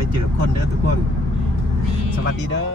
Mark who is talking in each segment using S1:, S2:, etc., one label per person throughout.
S1: เจอคนเด้อทุกคนสวัสดีเด้อ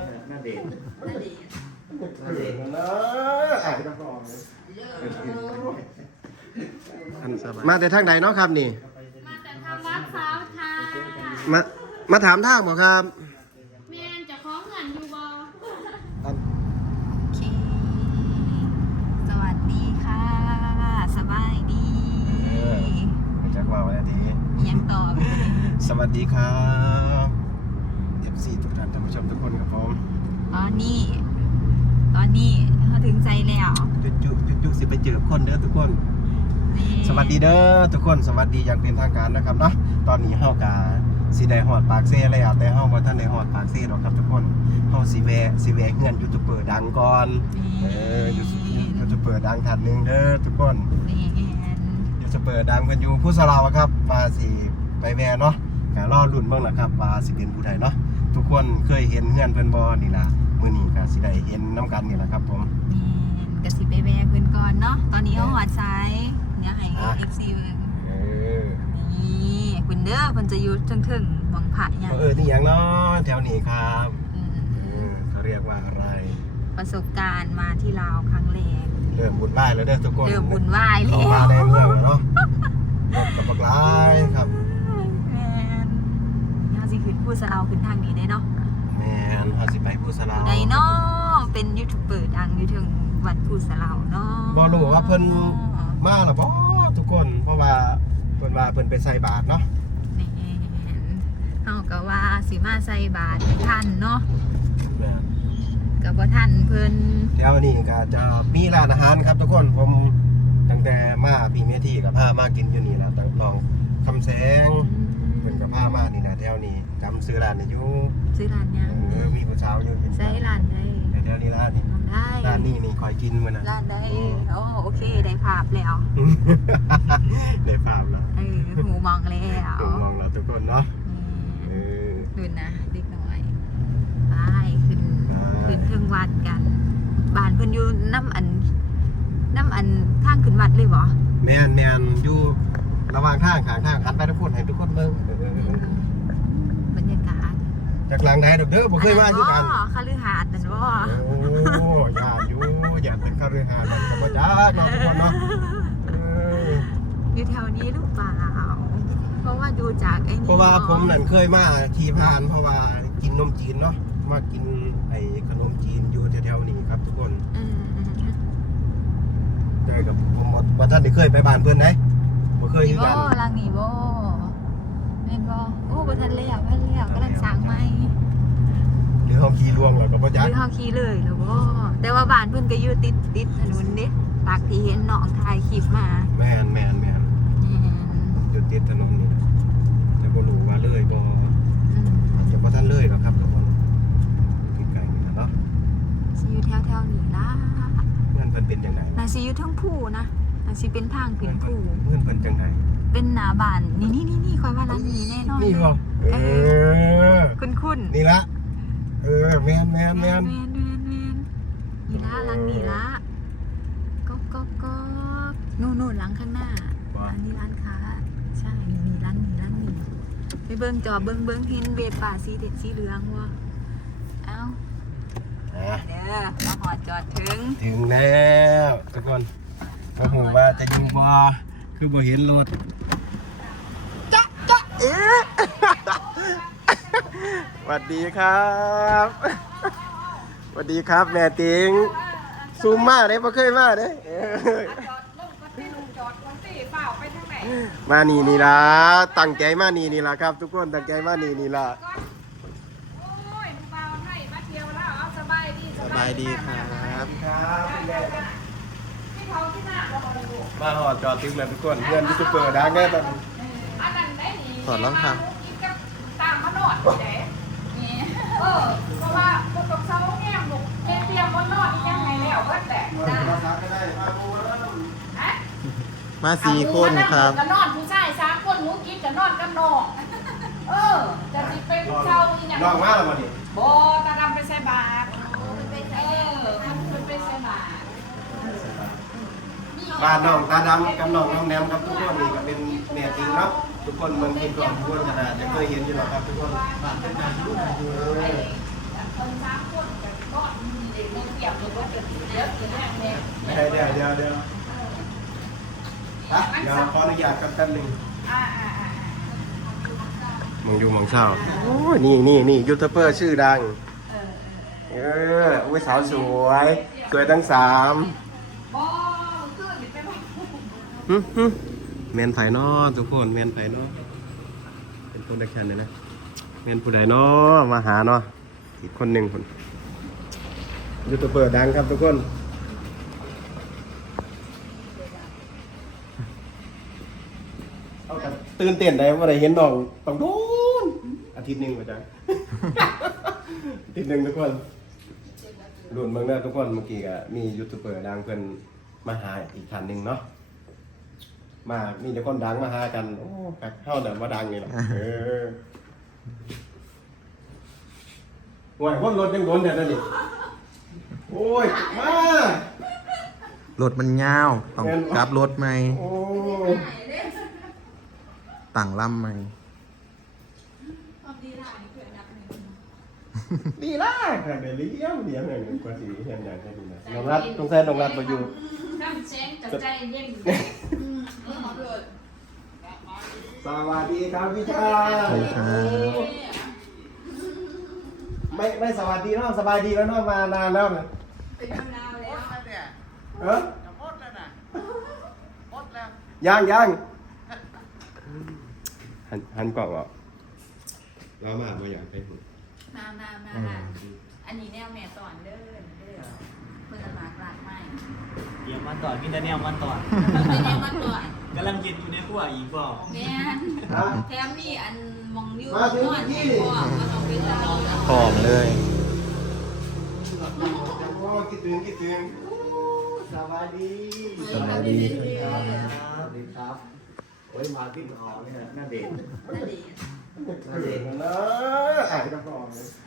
S1: มาแต่ทางไหนเนาะครับนี่
S2: มาแต่ทำวัดเช้าค่ะ
S1: มาถามทางบ่ครับ
S2: แม่นจะคล้องเงินอยู่บ่
S3: โอเคสวัสดีค่ะสบายดี
S1: จักว่าวันที
S3: ยังต่อไป
S1: สวัสดีครับFC ทุกท่านท่านผู้ชมทุกคนครับผม
S3: ตอนนี้เขาถึงใจแล้ว
S1: จุสิไปเจอคนเด้อทุกคนสวัสดีเด้อทุกคนสวัสดีอย่างเป็นทางการนะครับเนาะตอนนี้เฮากะสิได้ฮอดปากเซ่แล้วแต่เฮาบ่ทันได้ฮอดปากเซ่หรอกครับทุกคนเฮาสิแวะเฮือนยูทูบเบอร์ดังก่อนยูทูบเบอร์ดังท่านนึงเด้อทุกคนยูทูบเบอร์ดังเพิ่นอยู่ผู้สลาวครับว่าสิไปแวะเนาะก็รอลุ้นเบิ่งล่ะครับว่าสิเป็นผู้ใดเนาะทุกคนเคยเห็นเฮือนเพิ่นบ่นี่ล่ะมื้อนี้ก็สิได้เห็นนํกันนี่ล่ะครับผม
S3: ก็สิไปแวะเพิ่นก่อนเนาะตอนนี้เฮาฮอดซ้ายเนี่ยให้ FC เบิ่งนี่คุณเด้อเพิ่นจะอยู่ถึงหวังผาหยัง
S1: นี่หยังเนาะแถวนี้ครับเขาเรียกว่าอะไร
S3: ประสบการณ์มาที่ลาวครั้งแรก
S1: เริ่มบุญไหว้แล้วเด้อทุกคน
S3: เริ่มบุญไหว้แล้ว
S1: เข้ามาในเมืองเนาะกับปากหลายครับ
S3: แม่นเฮาสิขึ้นผู้สะเอาขึ้นทางนี้ได้เนาะ
S1: แม่นเฮาสิไปผู้สะเอา
S3: ได้เนาะเป็นยูทูบเบอร์ดังอยู่ถึงวัดผู้สะเอาเนาะ
S1: บ่รู้ว่าเพิ่นมาหรอบ่ทุกคนเพราะว่าเพิ่นว่าเพิ่นไปใส่บาตรเนาะ
S3: เฮาก็ว่าสิมาใส่บาตรท่านเนาะก็บ่ทันเพิ่น
S1: แถวนี้ก็จะมีร้านอาหารครับทุกคนผมตั้งแต่มาพี่เมธีก็พามากินอยู่นี่ล่ะน้องคำแสงเพิ่นก็พามานี่นะแถวนี้จำซื้อร้านนี่อยู่
S3: ซื้อร้านยัง
S1: มีผู้สาวอยู่
S3: ใส่ร้านใด
S1: แถวนี้ร้านนี้
S3: ได้
S1: ร้านนี้นี่คอยกินมื้อน่ะ
S3: ร้านใดโอเคได้ภาพแล้ว
S1: ได้ภาพแล้ว
S3: หูมองแล้ว
S1: หูมองแล้วทุกคนเนาะ
S3: ดูนะเด็กน้อยไปขึ้นเครื่องวัดกันบ้านเพิ่นอยู่น้ำอันทางขึ้นวัดเลยบ่
S1: แม่นอยู่ระหว่างทางข้างทางหันไปทุกคนให้ทุกคนเบิ่ง
S3: บรรยากาศ
S1: จากหลังไหนเด้อบ่เคยมาคือกัน
S3: คฤหาสน์นั่นบ่
S1: โอ้อย่าเป็นคฤหาสน์มันก็บ่จักเนาะทุกคนเนาะ
S3: อยู่แถวนี้หรือเปล่าเพราะว่าดูจากไอ้นี่
S1: เพราะว่าผมนั่นเคยมาที่ผ่านเพราะว่ากินนมจีนเนาะมากินไอ้ขนมจีนอยู่แถวๆนี้ครับทุกคนใช่กับผมว่าท่านได้เคยไปบ้านเพื่อนไหนบ่เคยคือกัน
S3: ลังนี่บ่แม่นบ่โอ้บ่ทันแล้วกำลังสร้างใหม่
S1: หรือเฮาขี่ล่วงแล้วก็บ่จัก
S3: หรือเฮาขี่เลยแล้วบ่แต่ว่าบ้านเพิ่นก็อยู่ติดถนนเด้ปากที่เห็นน้องถ่ายคลิปมา
S1: แม่นอยู่ติดถนนนี่แต่บ่รู้ว่าเลยบ่จะบ่ทันเลยหรอกครับทุกคนไกลๆนี่เนาะ
S3: สิอยู่แถวๆนี้ล่ะ
S1: เงินเพิ่นเป็นจังได๋
S3: น่าสิอยู่ทั้งผู้นะน่าสิเป็นทางขึ้นผู้
S1: เงินเพิ่นจังได๋
S3: เป็นหน้าบ้านนี่ค่อยว่าร้านนี้แน่นอน
S1: นี่บ่
S3: คุ้น
S1: นี่ละแม่น
S3: นี่ละหลังนี่ละก็นู่นหลังข้างหน้าอันนี้ร้านค้าใช่มีร้านนี้ไปเบิ่งจอเบิ่งเห็นเบป่าสีเด็ดสีเหลืองวะเอ้าเด้อมาหอดจอดถึง
S1: แล้วทุกคนโอ้โหว่าจะอยู่บ่คือบ่เห็นรถจ๊ะสวัสดีครับสวัสดีครับแม่ติงซูมมาได้บ่เคยมาเด้มานี่ล่ะตั้งใจมานี่ล่ะครับทุกคนตั้งใจมานี่ล่ะสบายดีครับมาหอดจอดถึงแล้วทุกคนเพื่อนยูทูบเบอร์ดังแน่ตอนนี้ถอดรองเท้า
S2: ตามมาหนอดเด้เพราะว่าพวกกับเซาแง่บุกเตรียมบนนอดยังไงแล้วก็แต่
S1: มา4 คนครับ
S2: กันนอนผู้ชาย3 คนหนูกินกันนอนกันนอกจะสิเป็นเซาอีหยัง
S1: นอกมาแล้วบ่นี่
S2: บ่ตาดำไปใส่บาตรมันไปใส่บาตร
S1: บ้านน้องตาดำกับน้องแนมครับทุกคนนี่ก็เป็นแม่จริงเนาะทุกคนเมืองกินก่อนทุกคนขนาดจะเคยเห็นอยู่หรอกครับทุกคน
S2: เป็นการรู้คนสามคนกับก้อนเด็กเมืองเกี่ยวหรือว่าจะเดี๋ยว
S1: เดี๋ยวขออนุญาตกันแป๊บนึงมึงอยู่เมืองเช่าโอ้ยนี่ยูทูบเบอร์ชื่อดังอุ้ยสาวสวยทั้ง3แมนไผ่นอทุกคนแมนไผ่นอเป็นโปรดักชันเลยนะแมนผู้ใดนอมาหาเนาะอีกคนหนึ่งคนยูทูบเบอร์ดังครับทุกคนเอากันตื่นเต้นได้ว่าได้เห็นน้องต้องโดนอาทิตย์หนึ่งว่าจัง อาทิตย์หนึ่งทุกคนรุ่นเมืองน่าทุกคนเมื่อกี้ก็มียูทูบเบอร์ดังเพื่อนมาหาอีกท่านหนึ่งเนาะมามีแต่คนดังมาหากันโอ้กักเข้าเดินมาดังนี่แหละห่วยคนรถยังโดนแต่นั่นนี่โอ้ยมาร
S4: ถมันยาวต้องกลับรถไหม
S1: โอ้
S4: ต่างลำไหม
S1: ดีล่ะค่ะเดี๋ยวเลี้ยงอย่างนี้กว่าสีเห็นอย่างนี้นะน้องรัดต้องใส่น้องรัดมาอยู่
S2: น้ำเช้งกับใจเย็น
S1: สวัสดีครับพี่ชาย
S4: สวัสดีครับ
S1: ไม่สวัสดีเนาะสบายดีแล้วเนาะมานานแล้วเนี่ยยังหันกล่องเหรอแล้วมาอยากไปหุ่น
S3: มาอันนี้แนวแม่สอนเด้อเพิ่นหลากใหม่
S5: เดี๋ยวมาต่อพี่ดาเนียลมาต่อ
S3: เป็นแนวมาตัว
S5: กำลังกินอยู่ในครัวอีกบอก
S3: แม่นแถมมีอันมองอยู่นอนให้พ่อก็ต้องไปเล่า
S4: พร้อมเลย
S1: โอ้คิดถึงสวัสดี
S4: สวัสดี
S6: ครับโอ้ยมาที่หอเนี่ยน่าเด็ก
S1: เด็กนะอ่านก็พอ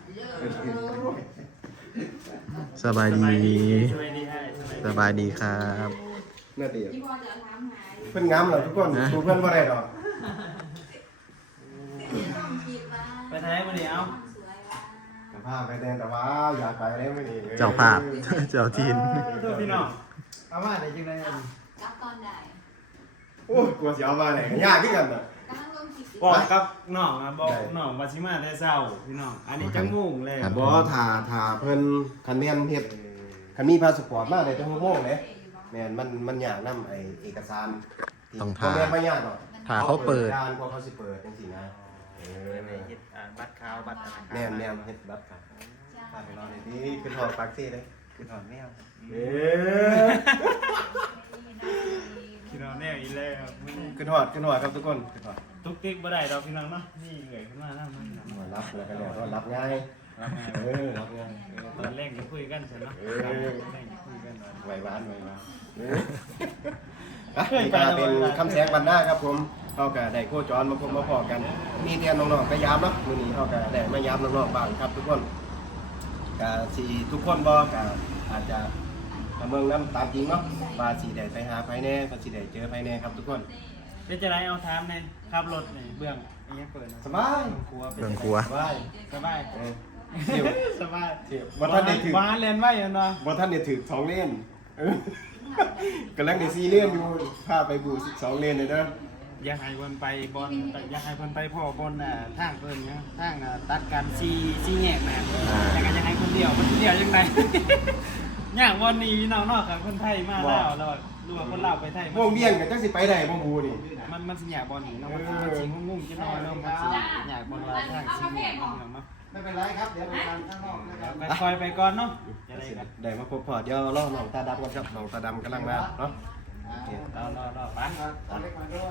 S4: สบายดี
S5: ช่วยดีให้
S4: สบายดีครับ
S1: น่าเด็ก
S3: ที่พ่อจะถามหา
S1: เพื่อนงามเหรอทุกคนดูเพื่อนว่าไรหรอ
S3: ต้องคิดว่า
S5: ไปทายมาเดี๋ยว
S3: สวยว่า
S1: กับภาพไปแดงแต่ว่าอยากไปแล้วไม่ดี
S4: เจ้าภาพ เจ้าทีน
S5: โทษพี่น้อง
S6: เอามาไหนจังเลย
S3: รับตอนใด
S1: โอ้กลัวเสียเอามาไหนยากขึ้นกันอ่ะ
S3: กำลังลงคิด
S5: บอกกับน้องนะบอกน้องวาชิมาได้เศร้าพี่น้องอันนี้จังมุ่งเลย
S1: บอถ่าเพิ่นคันแม่นเฮ็ดคันมีพาสปอร์ตมาได้ตั้ง6โมงเลยแม่นมันยากนำไอ้เอกสาร
S4: ต้อง
S1: บ่
S4: ถ่า
S1: แม่นบ่ยากหรอก
S4: ถ่าเขาเปิด
S1: ด้านกว่าเขาสิเปิดจังซี่นะ
S5: บัตรขาวบัตรธนาคาร
S1: แม่นเฮ็ดบัตรครับฝากให้เราหน่อยดิขึ้นฮอดปากซี่เลยขึ้นฮอดแมวเอ้
S5: พี่น้องแน่อีแล้ว
S1: ขึ้นฮอดครับทุกคนขึ้นฮอด
S5: ทุกติ๊กบ่ได้เราพี่น้องเนาะนี่เหนื่อยขึ้นมาแล้วมัน
S1: รับแล้วก็แล้วรับง่ายรับง่าย
S5: ตอนแรกจะคุยกันใช่เนาะแรกจะคุยกัน
S1: ไหวหวานนี่ก็เป็นคำแสงบรรณาครับผมเขาก็ได้โคจรมาพบมาพอกันนี่เตียนน้องๆก็ย้ำเนาะมื้อนี้เขาก็ได้มาย้ำน้องๆบ้างครับทุกคนก็สิทุกคนบ่ก็อาจจะเมืองน้ำตามจริงเนาะว่าสิได้ไปหาไผแน่ว่าสิได้เจอไผแน่ครับทุกคน
S5: เป็นจะไรเอาถามในขับรถในเบื้องอันนี้เปิด
S1: สบาย
S5: ครัว
S4: เบื้องครัว
S1: สบาย
S5: สบาย
S1: เที่ยว
S5: สบาย
S1: เที่ยวบ่ทันได้ถึง
S5: บ้านเรียนไว้เนาะ
S1: บ่ทันได้ถึง2เลนกำลังได้4เลนอยู่พาไปบู2เลนเลยเด้อ
S5: อยากให้คนไปบอลอยากให้คนไปพ่อบอลทางเพิ่นเนี่ยทางตัดกันซีแยกแม่แล้วก็จะให้คนเดียวยังไง อย่างวันนี้พี่น้องนอกกับคนไทยมาแล้วเราดูว่าคนลาวไปไทย
S1: วงเวียนก็จังสิไปได้บ่บูนี่
S5: มันสิอยากบอลนี่เนาะมันสิงงๆจะน้อยลงมันสิอยากบอลว่าทางซีแยกเนาะ
S6: ไม่เป็นไรครับเดี๋ยวไปทานข้างนอกนะครับ
S5: ไปคอยไปก่อนเนาะจะได้กัน
S1: ได้มาพบพอเดี๋ยวรอน้องตาดำกันครับน้องตาดำกำลังมาเนาะ
S5: รอไป
S6: ตอนเล็กมาด้วย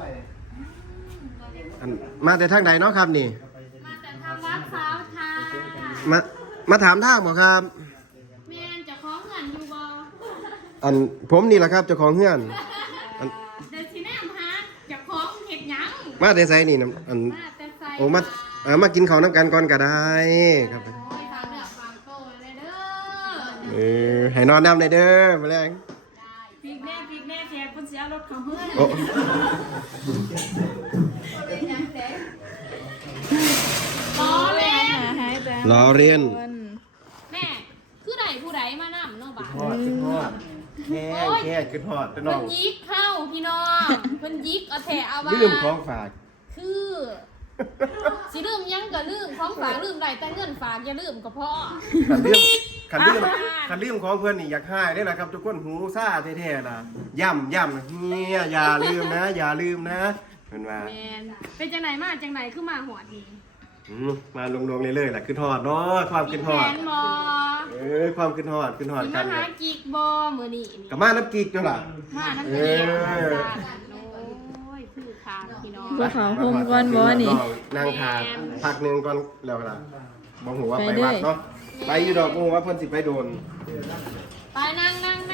S1: มาแต่ทางใดเนาะครับนี่
S2: มาแต่ทำวัดเช้าค่ะ
S1: มาถามทางบ่ครับ
S2: แม่จะคล้องเงินอยู่บ่
S1: อันผมนี่แหละครับเจ้าของเฮือน
S2: เดี๋ยวสิแนมฮะจะคล้องเห็ดหยัง
S1: มาแต่ไสนี่นะอัน
S2: มาแต่ใส่
S1: โอ้มากินข้าวน้ำกันก่อนก็ได้ครับ
S2: โอ้ยทางเดือกฟังโตเลยเด้อ
S1: ให้นอนน้ำได้เด้อมาแรง
S2: ปีกแม่แขกคนเสียรถเขาเฮือน
S1: โอ้
S2: ล้อเล่น
S1: ล้อเรียน
S2: แม่คือใดผู้ใดมานำเนาะบ่า
S1: ฮอดขึ้นฮอดแค่ขึ้นฮอดแต่น้
S2: เพิ่
S1: อง
S2: นยิกเข้าพี่น้องเพิ่นยิกเอาแถเอาว่า
S1: ลืมของฝาก
S2: คือสิลืมยังก็ลืมของฝากลืมได้แต่เงินฝากอย่าลืมก็พอ
S1: คันลืมของเพื่อนนี่อยากให้ได้นะครับทุกคนหูซ่าแท้ๆล่ะย่ำเฮียอย่าลืมนะเพิ่นว่า
S2: แม่นเป็นจังไหนมาจังไหนคือมาหอดนี่
S1: มาลงๆเลยๆล่ะขึ้นฮอดเนาะความขึ้นฮอด
S2: แม่นบ่
S1: ความขึ้นฮอด
S2: สิ
S1: กั
S2: มาน หากิกบ่มื้อนี้นี่
S1: กับมาน้ำกิกจังล่ะ
S2: มาน้ำเกลือโอ้ยคือทางพี่น้อง
S3: พวกเขาโฮมก่อนบ่นี่
S1: นั่งทานพักหนึงก่อนแล้วล่ะบ่ฮู้ว่าไปวัดเนาะไปอยู่ดอกบ่ฮู้ว่าเพิ่นสิไปโดน
S2: ไปนั่ง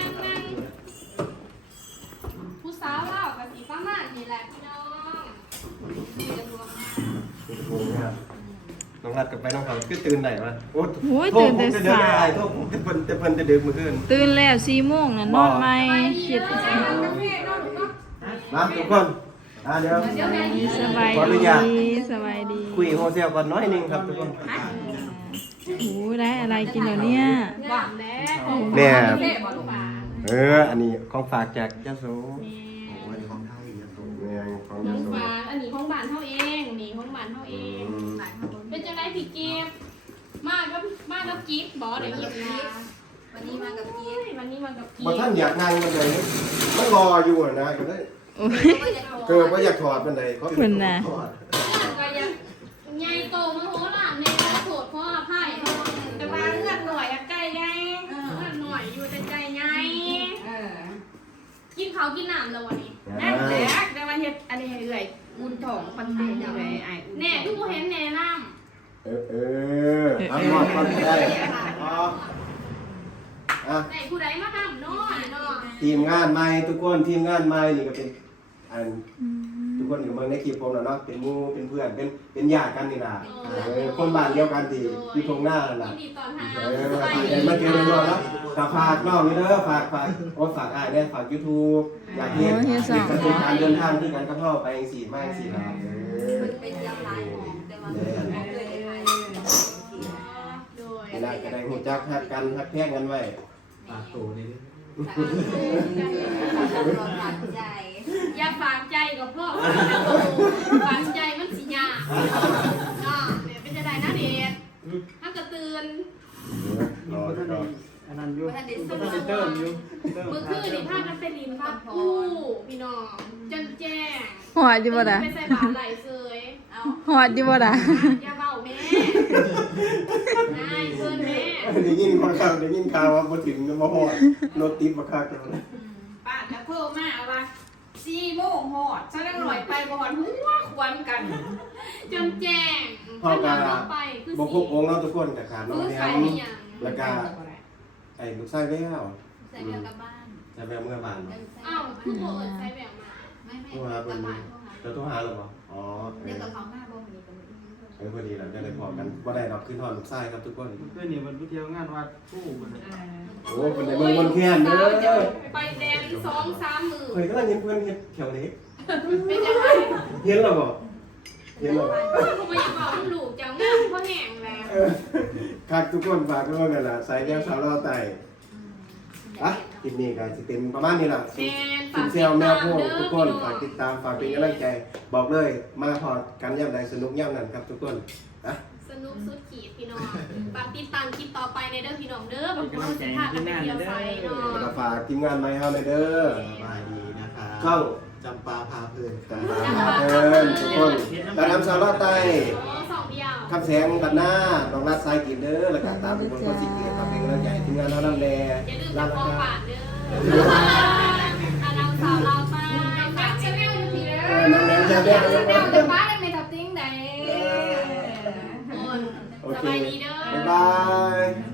S2: ผู้สาวเล่ากับสีประมาณนี่แหละพี่น้องนี่จะรวมหน้า
S1: โอ้โหเนี่ยน้องรัดกับไปน้องเขาคือตื่นไหนวะโอ้
S3: โอ้ยตื่นแต่สาย
S1: โทษผมจะเพิ่นจะดึกมื้อคืน
S3: ตื่นแล้ว4 โมงน่ะนอนใหม่คิด
S2: กาแฟนอนถูกปะ
S1: มาทุกคนเดี๋ยว
S2: เดี๋ยวแม่ยิ้ม
S3: สบาย
S1: ขออนุญาต
S3: ดีสบายดี
S1: คุยโฮเซลก่อนน้อยหนึงครับทุกคน
S3: โอ้ได้อะไรกินแล้วเนี่ย
S2: หวานแล้ว
S1: แม่
S2: เละบ่ลูกปลา
S1: อันนี้ของฝากจากยะโส
S6: วันนี้ของไทยจะส่ง
S1: แม่ของ
S2: น้
S1: ยะ
S2: อง
S1: โส
S2: ฟางอันนี้ของบ้านเฮาเองนี่ของบ้านเฮาเองเป็นจังได๋พี่เก็บมากับกิ๊บบ่ได้ยินนะวันนี้มากับกิ๊บวันนี้มากับกิ๊บ
S1: บ่ท่านอยากนั่งมันเลยมันรออยู่อะนะก็เลย
S3: โอ้ย
S1: เกิดว่าอยากถอดมันเลยเขา
S3: คุณน่ะ
S1: ถอด
S2: ก็ยังใหญ่โตมโหฬารในขอโทษขออภัยแต่ว่าเลือดหน่อยอะไก่ใหญ่เลือดหน่อยอยู่แต่ใจใหญ่กินข้าวกินน้ำแล้ววันนี้
S7: นั่นแหละแต่ว่าเฮ็ดอันนี้ให้เอื่อยบุญทองคอนเทนต์ยังไงไอ้
S2: แน่ทุกคนเห็นแน่น้
S1: เอาหมดก่อนได้อ๋ออ่ะ
S2: ำแต่ผู้ใดมาทำเนาะเนาะ
S1: ทีมงานใหม่ทุกคนทีมงานใหม่นี่ก็เป็นอันทุกคนอยู่เมืองในคลิปผมแล้วเนาะเป็นหมู่เป็นเพื่อนเป็นญาติกันนี่ล่ะคนบ้านเดียวกันที่อยู่ตรงหน้านั่น
S2: ยิ
S1: ล่ะ
S2: นดีต้อนรับ
S1: ฝากใจมาเจอกันด้วยเนาะฝากน้องนี่เด้อฝากโอ้ฝากอ้ายเนี่ยฝาก YouTube อยากเห็นการเดินทางที่กันกับพ่อไปจังซี่มาจังซี่ล่ะ
S2: โดย
S1: เวลาจะได้หูจักฮักกันฮักแพงกันไว้
S6: ปากโตนี่ดิ
S2: อย่าฝากใจกับพ่อฝากใจมันสิยากเนาะเนี่ยเป็นจะได้นะเด็ดถ้ากระตือน
S1: รอ
S5: อันนั้นอยู่บ่ทันได้เติมอยู่
S2: เมื่อคืนนี่พากันไปลินบ้านคู่พี่น้องจนแจ้ง
S3: หอดอยู่บ่ล่ะ
S2: ไปใส่บาตรไหลเสยเอา
S3: หอดอยู่บ่ล่ะ
S2: อย่าเบาแม่นายเพิ่นแม่
S1: ได้ยินข่าวว่าบ่ถึงบ่ฮอดรถติดบ่คักแล้ว
S7: ป้าจะโทรมาว่า4 โมงฮอดฉันยังลอยไปบ่ฮอดหัวควนกัน
S2: จนแจ้ง
S1: พ่อก็
S2: ถ้าเราไปคือ
S1: บ่ครบองค์แล้วทุกคนก็ขาดน้อง
S2: คือ
S1: แฮ
S2: ใส่
S1: ม
S2: ไม่ยัง
S1: แล้วก็ไอ้ลูกชายแล้ว
S8: ใส่เบียร์กลับบ้าน
S1: จะไปเมื่อบ้านบ่
S2: อ้าวคือโบใส่แบบมา
S8: ไม่
S1: โทรหาเพิ่นจะโทรหาหรอบ่อ๋อ
S8: เดี๋ยวกับเขามาบ่มีกัน
S1: พอดีแล้วได้พอกันบ่ได้ดอกขึ้นฮอดลูกชายครับทุกคน
S5: เพื่อนนี่มันไปเที่ยวงานวัดคู่บ่ได้
S1: โอ้เพิ่นได้เบิ่งบนแค้นเด้อ
S2: ไปแดน2-3 มือ
S1: เฮ้ยกำลังเห็นเพิ่นเฮ็ดแถวนี้
S2: เป็นยังไง
S1: เห็นแล้วบ่เห็นแล้ว
S2: ผมไม่อยากบอกมันหลูกจังงามเพราะแห้งแล้ว
S1: คักทุกคนฝากกันว่ากันล่ะสายแก้วสาวเราไต่อ่ะคลิปนี้ก็สิเป็นประมาณนี้ล่ะ
S2: แมน
S1: สินเซลแมวโพดทุกคนฝากติดตามฝากเป็นกำลังใจ บอกเลยมาพอดกันย่ำใดสนุกย่ำนั้นครับทุกคนนะ
S2: สนุกสุดขีดพี่น้องฝากติดตามคลิปต่อไปในเด้อพี่น้องเด้อบางคนสิพากันไปเที่ยวไซเนา
S1: แล้วก็
S2: ะ
S1: ฝากทีมงานไม้เฮาเลยเด้อ
S6: สบายดีนะครับ
S1: เข้า
S6: จำปาพาเพลิน
S1: กันมาเพิ่นทุกคนตาดำสาวเราไต่
S2: สองเดียว
S1: คำแสงตัดหน้าน้องรัดสายกินเด้อแล้วก็ตามทุกคนคนสิเกิดครับเป็นกำลังใจทีมงานเฮานํแล
S2: อย่าลืมจับคอปาดเด้ออาดาวสาวเราไปฝากชาแนลอยู่พี่เด้อ
S1: น้องแหนมจะได้
S7: แนวจะป้าได้ไม่ทับติ้งได้
S1: โอ
S2: ส
S1: เค
S2: บายดีเด้อ
S1: บ๊ายบาย